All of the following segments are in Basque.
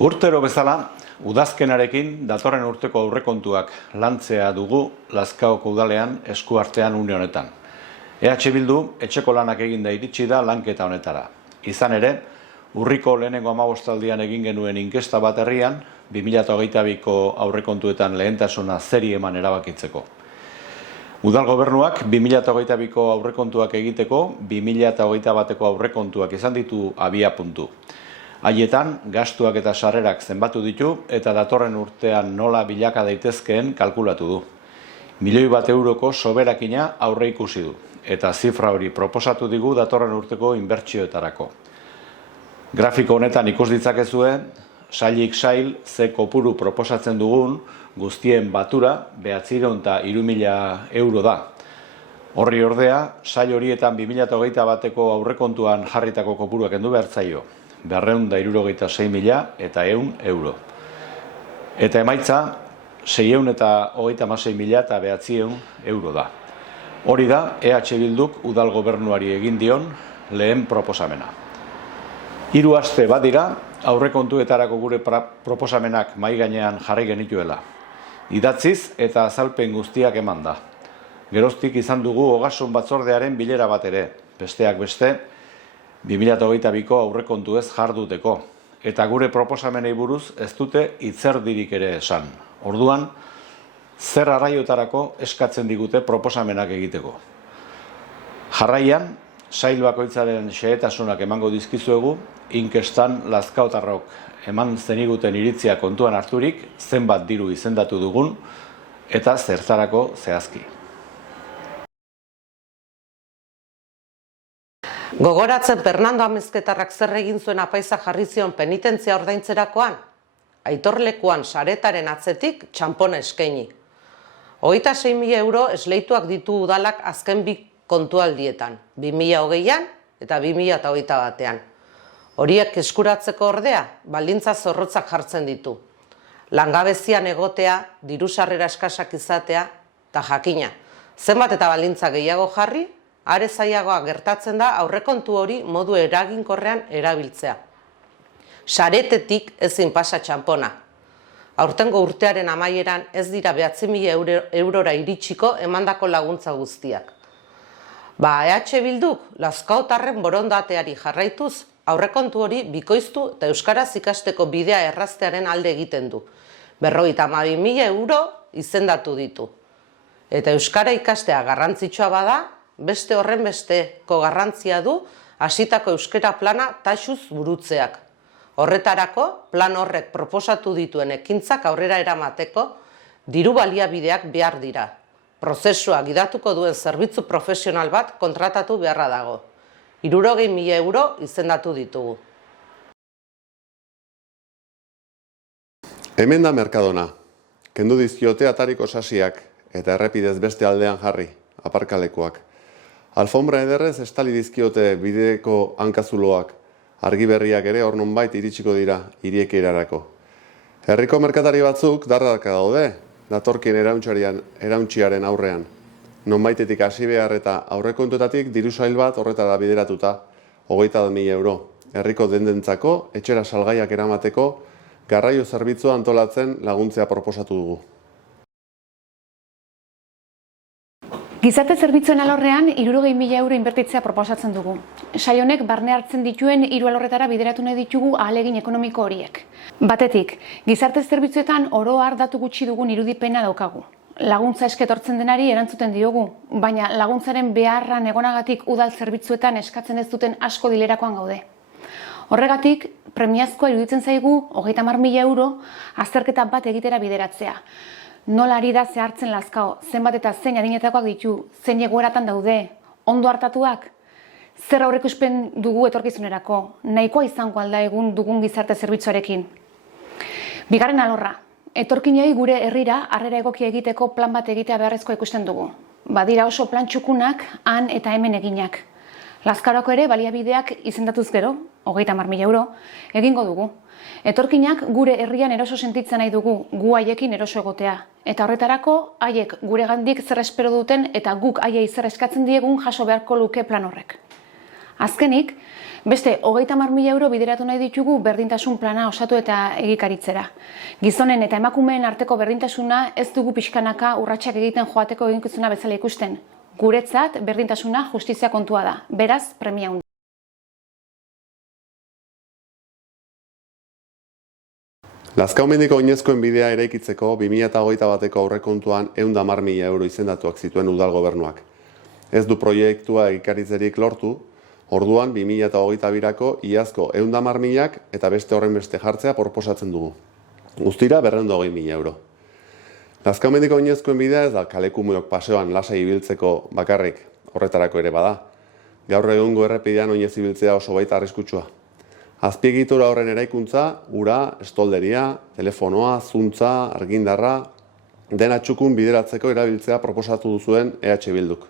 Urtero bezala, udazkenarekin datorren urteko aurrekontuak lantzea dugu Lazkaoko udalean eskuartean une honetan. Bildu etxeko lanak eginda iritsi da lanketa honetara. Izan ere, urriko lehenengo 15aldian egin genuen inkesta bat herrian, 2022ko aurrekontuetan lehentasuna zeri eman erabakitzeko. Udal gobernuak 2022ko aurrekontuak egiteko 2021ko aurrekontuak izan ditu abiapuntu. Haietan, gastuak eta sarrerak zenbatu ditu eta datorren urtean nola bilaka daitezkeen kalkulatu du. €1.000.000 soberakina aurre ikusi du, eta zifra hori proposatu digu datorren urteko inbertsioetarako. Grafiko honetan ikus ditzakezue, sailik sail ze kopuru proposatzen dugun guztien batura €903.000 da. Horri ordea, sail horietan 2021ko aurrekontuan jarritako kopuruak kendu behar zaio. €266.100 Eta emaitza, €636.900 da. Hori da, Bilduk udal gobernuari egin dion lehen proposamena. 3 aste badira, aurrekontuetarako gure proposamenak mahai gainean jarri genituela. Idatziz eta azalpen guztiak eman da. Geroztik izan dugu ogasun batzordearen bilera bat ere, besteak beste, 2022ko aurrekontu ez jarduteko, eta gure proposamenei buruz ez dute hitzerdirik ere esan. Orduan, zer arraiotarako eskatzen digute proposamenak egiteko. Jarraian, sail bakoitzaren xehetasunak emango dizkizuegu, inkestan lazkaotarrok eman zeniguten iritzia kontuan harturik, zenbat diru izendatu dugun, eta zertarako zehazki. Gogoratzen Fernando Amezketarrak zer egin zuen apaiza jarri zion penitentzia ordaintzerakoan? Aitorlekuan saretaren atzetik txanpona eskaini. €26.000 esleituak ditu udalak azken bi kontualdietan, 2020an eta 2021an. Horiek eskuratzeko ordea, baldintza zorrotzak jartzen ditu. Langabezian egotea, diru sarrera eskasak izatea, eta jakina. Zenbat eta baldintza gehiago jarri, are zailagoa gertatzen da aurrekontu hori modu eraginkorrean erabiltzea. Saretetik ezin pasa txanpona. Aurtengo urtearen amaieran ez dira €9.000 iritsiko emandako laguntza guztiak. Bilduk Lazkaotarren borondateari jarraituz, aurrekontu hori bikoiztu eta euskaraz ikasteko bidea erraztearen alde egiten du. €52.000 izendatu ditu. Eta euskara ikastea garrantzitsua bada, beste horren besteko garrantzia du hasitako euskara plana taxuz burutzeak. Horretarako, plan horrek proposatu dituen ekintzak aurrera eramateko diru baliabideak behar dira. Prozesua gidatuko duen zerbitzu profesional bat kontratatu beharra dago. €60.000 izendatu ditugu. Hemen da Merkadona. Kendu dizkiote atariko sasiak eta errepidez beste aldean jarri, aparkalekuak. Alfombra ederrez estali dizkiote bideko hankazuloak, argi berriak ere hor nonbait iritsiko dira hiriekerarako. Herriko merkatari batzuk dardarka daude, datorkien erauntziaren aurrean. Nonbaitetik hasi behar eta aurrekontuetatik diru sail bat horretara bideratuta, €22.000. Herriko dendentzako, etxera salgaiak eramateko, garraio zerbitzua antolatzen laguntzea proposatu dugu. Gizarte zerbitzuen alorrean €60.000 inbertitzea proposatzen dugu. Sail honek barne hartzen dituen 3 alorretara bideratu nahi ditugu ahalegin ekonomiko horiek. Batetik, gizarte zerbitzuetan oro har datu gutxi dugun irudipena daukagu. Laguntza esketortzen denari erantzuten diogu, baina laguntzaren beharran egonagatik udal zerbitzuetan eskatzen ez duten asko dilerakoan gaude. Horregatik, premiazkoa iruditzen zaigu €30.000 azterketa bat egitera bideratzea. Nola ari da zehartzen Lazkao, zenbat eta zein adinetakoak ditu, zein egoeratan daude, ondo hartatuak? Zer aurreikuspen dugu etorkizunerako, nahikoa izango alda egun dugun gizarte zerbitzuarekin? Bigarren alorra, etorkinei gure herrira harrera egokia egiteko plan bat egitea beharrezkoa ikusten dugu. Badira oso plan txukunak han eta hemen eginak. Lazkaorako ere baliabideak izendatuz gero, €30.000, egingo dugu. Etorkinak gure herrian eroso sentitzen nahi dugu, gu haiekin eroso egotea. Eta horretarako, haiek gure gandik zer espero duten eta guk haiei zer eskatzen diegun jaso beharko luke plan horrek. Azkenik, Beste, 30.000 euro bideratu nahi ditugu berdintasun plana osatu eta egikaritzera. Gizonen eta emakumeen arteko berdintasuna ez dugu pixkanaka urratsak egiten joateko eginkizuna bezala ikusten. Guretzat, berdintasuna justizia kontua da, beraz, premia handi. Lazkaomendiko oinezkoen bidea eraikitzeko 2021ko aurrekontuan 110.000 euro izendatuak zituen udal gobernuak. Ez du proiektua egikaritzerik lortu, orduan 2022ko iazko 110.000 eta beste horren beste jartzea proposatzen dugu. Guztira 220.000 euro. Lazkaomendiko oinezkoen bidea ez da kalekumeok paseoan lasai ibiltzeko bakarrik, horretarako ere bada. Gaur egungo errepidean oinez ibiltzea oso baita arriskutsua. Azpiegitura horren eraikuntza, ura, estolderia, telefonoa, zuntza, argindarra, dena txukun bideratzeko erabiltzea proposatu duzuen EH Bilduk.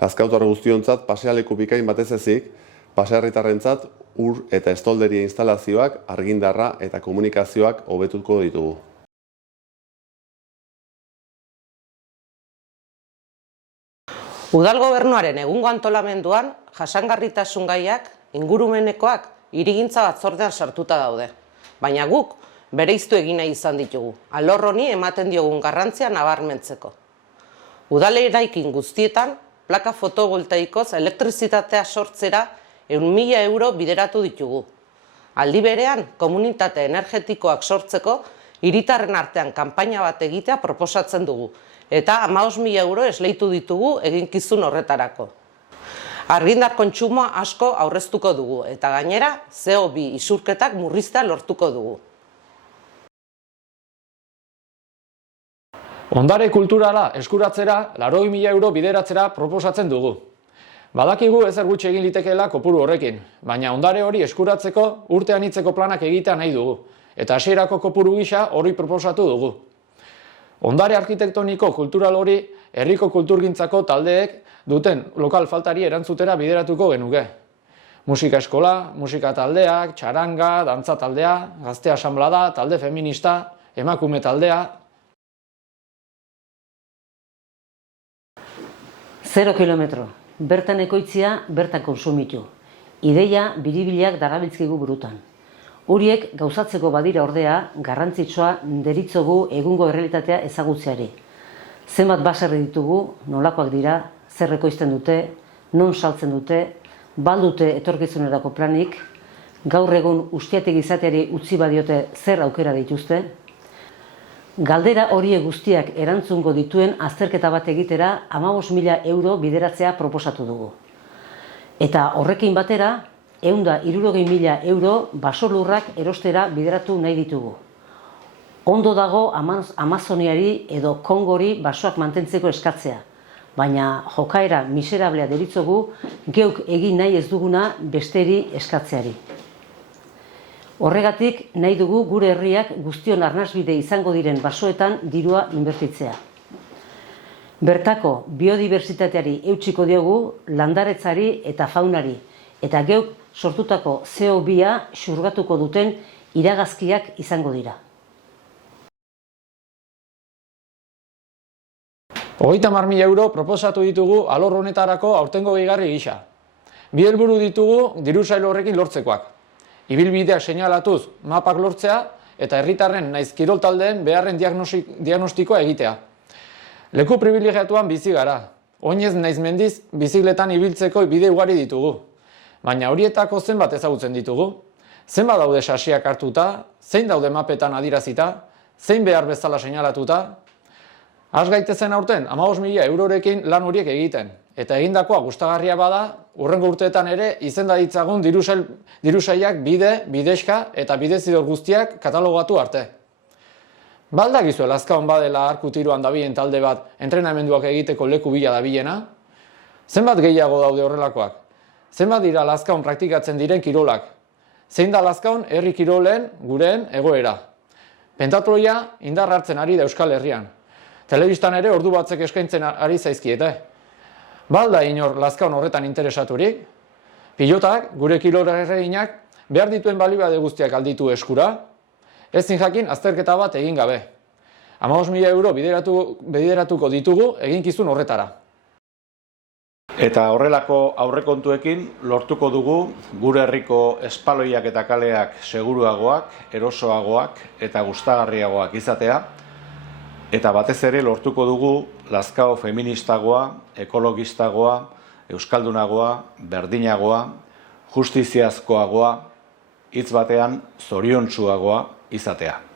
Lazkautar guztiontzat pasealeku bikain batez ezik, pasearritarrentzat ur eta estolderia instalazioak, argindarra eta komunikazioak hobetuko ditugu. Udal gobernuaren egungo antolamenduan jasangarritasun gaiak, ingurumenekoak, hirigintza batzordean sartuta daude. Baina guk bereiztu egin nahi izan ditugu, alor honi ematen diogun garrantzia nabarmentzeko. Udal eraikin guztietan, plaka fotovoltaikoz elektrizitatea sortzera 100.000 euro bideratu ditugu. Aldi berean, komunitate energetikoak sortzeko, hiritarren artean kanpaina bat egitea proposatzen dugu, eta 15.000 euro esleitu ditugu eginkizun horretarako. Argindar kontsumoa asko aurreztuko dugu, eta gainera, CO2 isurketak murriztea lortuko dugu. Ondare kulturala eskuratzera 80.000 euro bideratzera proposatzen dugu. Badakigu ezer gutxi egin litekeela kopuru horrekin, baina ondare hori eskuratzeko urte anitzeko planak egitea nahi dugu, eta hasierako kopuru gisa hori proposatu dugu. Ondare arkitektoniko kultural hori herriko kulturgintzako taldeek duten lokal faltari erantzutera bideratuko genuke. Musika eskola, musika taldeak, txaranga, dantza taldea, gazte asanblada, talde feminista, emakume taldea. 0 kilometro. Bertan ekoitzia, bertan konsumitu. Ideia biribilak darabiltzkigu burutan. Horiek gauzatzeko badira ordea, garrantzitsua deritzogu egungo errealitatea ezagutzeari. Zenbat baserri ditugu, nolakoak dira, zer ekoizten dute, non saltzen dute, baldute etorkizunerako planik, gaur egun ustiatek izateari utzi badiote zer aukera dituzte. Galdera horiek guztiak erantzungo dituen azterketa bat egitera 15.000 euro bideratzea proposatu dugu. Eta horrekin batera, 160.000 euro basolurrak erostera bideratu nahi ditugu. Ondo dago Amazoniari edo Kongori basoak mantentzeko eskatzea, baina jokaera miserablea deritzogu geuk egin nahi ez duguna besteri eskatzeari. Horregatik nahi dugu gure herriak guztion arnasbide izango diren basoetan dirua inbertitzea. Bertako biodibertsitateari eutsiko diogu landaretzari eta faunari, eta geuk sortutako CO2a xurgatuko duten iragazkiak izango dira. 30.000 euro proposatu ditugu alor honetarako aurtengo gehigarri gisa. Bi helburu ditugu diru sail horrekin lortzekoak. Ibilbideak seinalatuz mapak lortzea eta herritarren naiz kirol taldeen beharren diagnostikoa egitea. Leku pribilegiatuan bizi gara. Oinez naiz mendiz bizikletan ibiltzeko bide ugari ditugu. Baina horietako zenbat ezagutzen ditugu? Zenbat daude sasiak hartuta, zein daude mapetan adirazita, zein behar bezala seinalatuta? Has gaitezen aurten 15.000 eurorekin lan horiek egiten. Eta egindakoa gustagarria bada, hurrengo urteetan ere izenda ditzagun dirusailak bide, bidexka eta bidezidor guztiak katalogatu arte. Baldakizu Lazkaon badela arku tiroan dabilen talde bat entrenamenduak egiteko leku bila dabilena? Zenbat gehiago daude horrelakoak? Zenbat dira Lazkaon praktikatzen diren kirolak? Zein da Lazkaon herri kirolen gureen egoera? Pentatloia indar hartzen ari da Euskal Herrian. Telebistan ere ordu batzek eskaintzen ari zaizkiete. Balda inor Lazkaon horretan interesaturik? Pilotak, gure kirolariak behar dituen balibade guztiak alditu eskura? Ezin jakin azterketa bat egin gabe. 15.000 euro bideratuko ditugu eginkizun horretara. Eta horrelako aurrekontuekin lortuko dugu gure herriko espaloiak eta kaleak seguruagoak, erosoagoak eta gustagarriagoak izatea, eta batez ere lortuko dugu Lazkao feministagoa, ekologistagoa, euskaldunagoa, berdinagoa, justiziazkoagoa, hitz batean zoriontsuagoa izatea.